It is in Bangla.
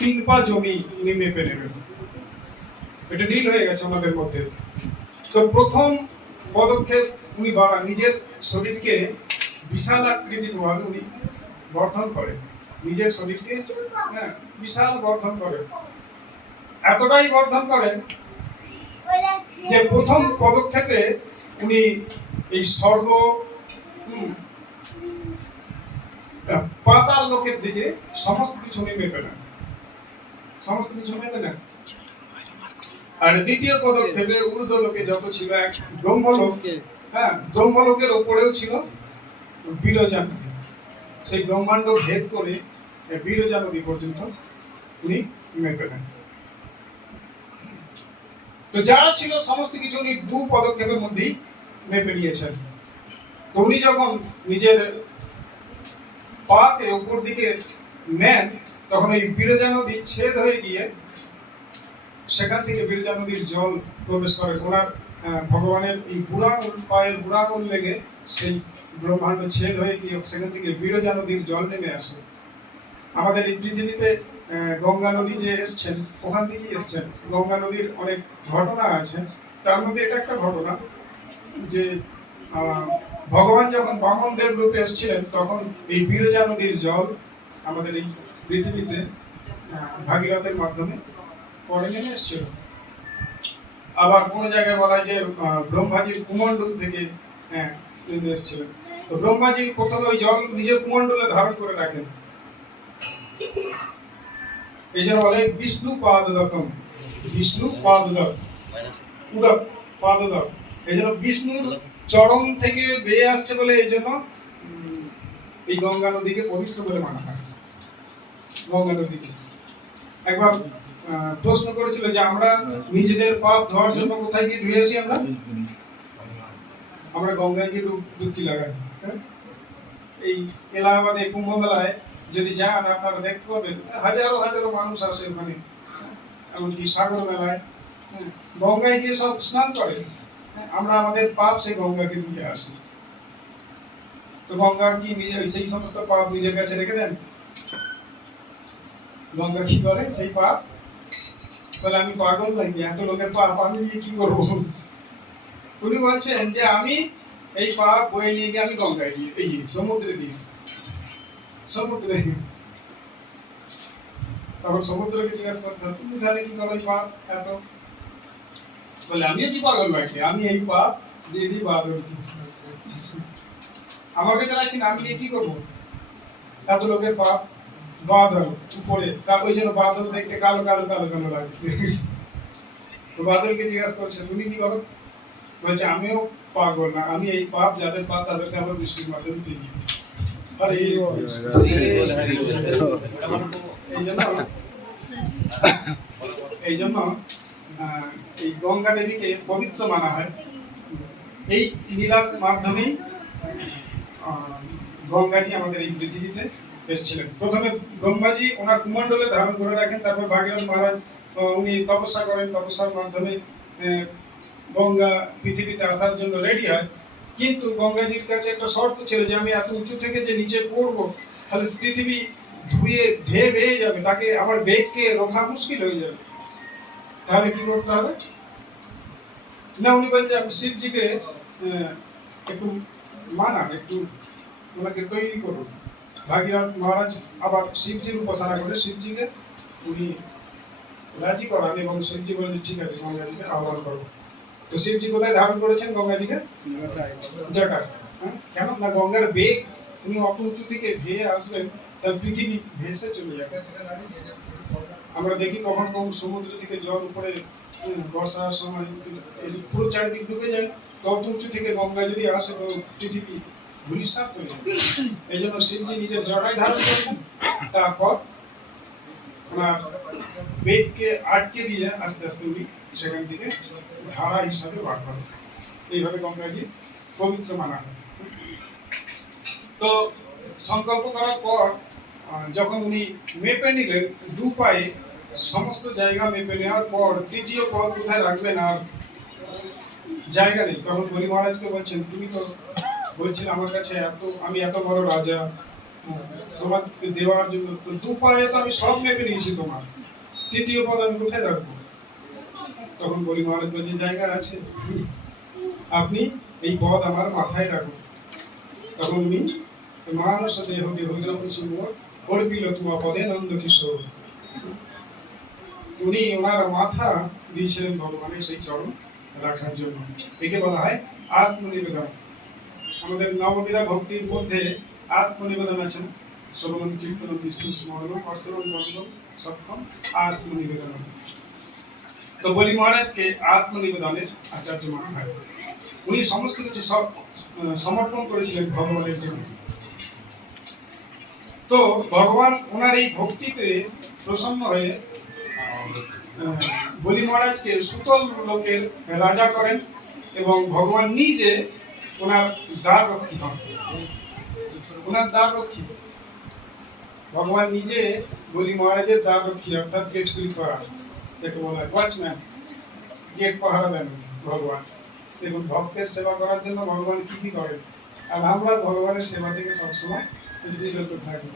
3 পা জমি উনি মেপে নেবেন। এটা ডিল হয়ে গেছে আমাদের মধ্যে। তো প্রথম পদক্ষেপ উনি নিজের শরীরকে বিশাল আকৃতির উনি বর্ধন করেন, নিজের শরীরকে বিশাল বর্ধন করেন, এতটাই বর্ধন করেন যে প্রথম পদক্ষেপে উনি এই স্বর্গ পাতাল লোকের দিকে সমস্ত কিছু উনি মেপে নেন, সমস্ত কিছু মেপে নেন। আর দ্বিতীয় পদক্ষেপে ঊর্ধ্ব লোকে যত ছিল এক ব্রহ্মলোক, ব্রহ্মলোকের ওপরেও ছিল বিরজা নদী। সেই ব্রহ্মাণ্ড ভেদ করে বিরজা নদী পর্যন্ত উনি মেপে নেন। তো যারা ছিল সমস্ত কিছু উনি 2 পদক্ষেপের মধ্যেই মেপে নিয়েছেন। তো উনি যখন নিজের পাকে উপর দিকে নেন তখন এই বিরজা নদী ছেদ হয়ে গিয়ে সেখান থেকে বিরজা নদীর জল প্রবেশ করে। ওনার ভগবানের এই বুড়া পায়ের বুড়া আঙুল লেগে সেই ব্রহ্মাণ্ড ছেদ হয়ে গিয়ে সেখান থেকে বিরজা নদীর জল নেমে আসে। আমাদের এই পৃথিবীতে গঙ্গা নদী যে এসছেন ওখান থেকেই এসছেন। গঙ্গা নদীর অনেক ঘটনা আছে, তার মধ্যে এটা একটা ঘটনা যে ভগবান যখন বামন দেব রূপে এসেছিলেন তখন এই বিরজা নদীর জল আমাদের এই পৃথিবীতে ভাগীরথের মাধ্যমে পরে নেমে এসেছিল। আবার কোন জায়গায় বলা হয় যে ব্রহ্মাজির কুমণ্ডল থেকে নেমে এসেছিলেন। তো ব্রহ্মাজি প্রথমে ওই জল নিজের কুমণ্ডলে ধারণ করে রাখেন, এই জন্য বলে বিষ্ণু পাদদকম, বিষ্ণু পাদদক, উদক পাদদক। এই জন্য বিষ্ণুর চরণ থেকে বেয়ে আসছে বলে এই জন্য এই গঙ্গা নদীকে পবিত্র বলে মানা হয়। গঙ্গা নদীকে একবার প্রশ্ন করেছিল যে আমরা নিজেদের পাপ ধোয়ার জন্য কোথায় গিয়ে ধুয়ে আসি? আমরা গঙ্গায় গিয়ে ডুবকি লাগাই। এই এলাহাবাদে কুম্ভ মেলায় যদি যান আপনারা দেখতে পাবেন হাজারো হাজারো মানুষ আসে ওখানে, এমনকি সাগর মেলায় গঙ্গায় গিয়ে সব স্নান করে। আমরা আমাদের পাপ সেই গঙ্গাকে দিয়ে আসি। তো গঙ্গা কি সেই সমস্ত পাপ নিজের কাছে রেখে দেন? গঙ্গা কি করে সেই পাপ? তাহলে আমি পাগল নাকি? এত লোকের পাপ আমি নিয়ে কি করবো? উনি বলছেন যে আমি এই পাপ বয়ে নিয়ে গিয়ে আমি গঙ্গায় দিয়ে এই সমুদ্রে দিই, সমুদ্রে। তারপর সমুদ্রকে জিজ্ঞাসা করতে হবে তুমি তাহলে কি করো এই পাপ এত? বলে আমিও কি পাগল নাকি? আমি এই পাপ দিয়ে দিই বাদলকে। আমার কাছে রাখি না, আমি কি করবো? এত লোকের পাপ বাদল উপরে, ওই জন্য বাদল দেখতে কালো কালো কালো কালো লাগে। তো বাদলকে জিজ্ঞাসা করছে তুমি কি করো? বলছে আমিও পাগল না, আমি এই পাপ যাদের পাপ তাদেরকে আবার বৃষ্টির মাধ্যমে দিয়ে দিই। আর এই জন্য এই গঙ্গা দেবীকে পবিত্র মানা হয়। এই লীলার মাধ্যমেই গঙ্গাজি আমাদের এই পৃথিবীতে এসেছিলেন। প্রথমে ব্রহ্মাজি ওনার কুমণ্ডলে ধারণ করে রাখেন, তারপর ভাগীরথ মহারাজ উনি তপস্যা করেন, তপস্যার মাধ্যমে গঙ্গা পৃথিবীতে আসার জন্য রেডি হয়। কিন্তু গঙ্গাজির কাছে একটা শর্ত ছিল যে আমি এত উঁচু থেকে যে নিচে পড়বো তাহলে পৃথিবী ধুয়ে ধেয়ে বেয়ে যাবে, তাকে আমার বেগকে রোখা মুশকিল হয়ে যাবে। তাহলে কি করতে হবে না? উনি বলছেন আমি শিবজিকে একটু মানান, একটু ওনাকে তৈরি করুন। ভাগীরথ মহারাজ আবার শিবজির উপাসনা করে শিবজিকে উনি রাজি করান এবং শিবজি বলেন ঠিক আছে গঙ্গাজিকে আহ্বান করো। তো শিবজি কোথায় ধারণ করেছেন গঙ্গাজিকে? জটায়। কেন না গঙ্গার বেগ উনি অত উঁচু থেকে ধেয়ে আসলেন তার পৃথিবী ভেসে চলে যাবে। আমরা দেখি কখন কখন সমুদ্র থেকে জল উপরে বর্ষার সময় পুরো চারিদিক ডুবে যায়, তত উঁচু থেকে গঙ্গা যদি আসে তো পৃথিবী ধূলিসাৎ হয়ে যায়। এই জন্য শিবজি নিজের জটায় ধারণ করেছেন, তারপর ওনার বেগকে আটকে দিয়ে আস্তে আস্তে উনি সেখান থেকে ধারা হিসাবে বার করেন। এইভাবে গঙ্গাজি পবিত্র মানা হয়। তো সংকল্প করার পর যখন উনি মেপে নিলেন 2 পায়ে সমস্ত জায়গা মেপে নেওয়ার পর দ্বিতীয় পদ কোথায় রাখবেন আর জায়গা নেই, তখন বলি মহারাজকে বলছেন তুমি তো বলছেন আমার কাছে আমি এত বড় রাজা, তোমার দেওয়ার জন্য। তো দু পায়ে তো আমি সব মেপে নিয়েছি তোমার, তৃতীয় পদ আমি কোথায় রাখবো? তখন বলি মহারাজ বলছে জায়গা আছে, আপনি এই পদ আমার মাথায় রাখুন। তখন উনি মানস দেহকে হরিদ্রপুর সুন্দর অর্পিল তোমা পদে নন্দ কিশোর, উনি ওনার মাথা দিয়েছিলেন ভগবানের সেই চরণ রাখার জন্য। একে বলা হয় আত্মনিবেদন। আমাদের নববিধা ভক্তির মধ্যে আত্মনিবেদন আছে না? শ্রবণ কীর্তন বিষ্ণু স্মরণ অর্চন বন্ধন সক্ষম আত্মনিবেদন। তো বলি মহারাজকে আত্মনিবেদনের আচার্য মানা হয়। উনি সমস্ত কিছু সব সমর্পণ করেছিলেন ভগবানের জন্য। তো ভগবান ওনার এই ভক্তিতে প্রসন্ন হয়ে বলি মহারাজকে সুতল লোকের রাজা করেন এবং ভগবান নিজে ওনার দ্বার রক্ষী হন। ওনার দ্বার রক্ষী ভগবান নিজে বলি মহারাজের দ্বার রক্ষী, অর্থাৎ গেট কিপার, যাকে বলা হয় ওয়াচম্যান, গেট পাহারা দেন ভগবান। দেখুন ভক্তের সেবা করার জন্য ভগবান কি কি করেন, আর আমরা ভগবানের সেবা থেকে সবসময় বিরত থাকি।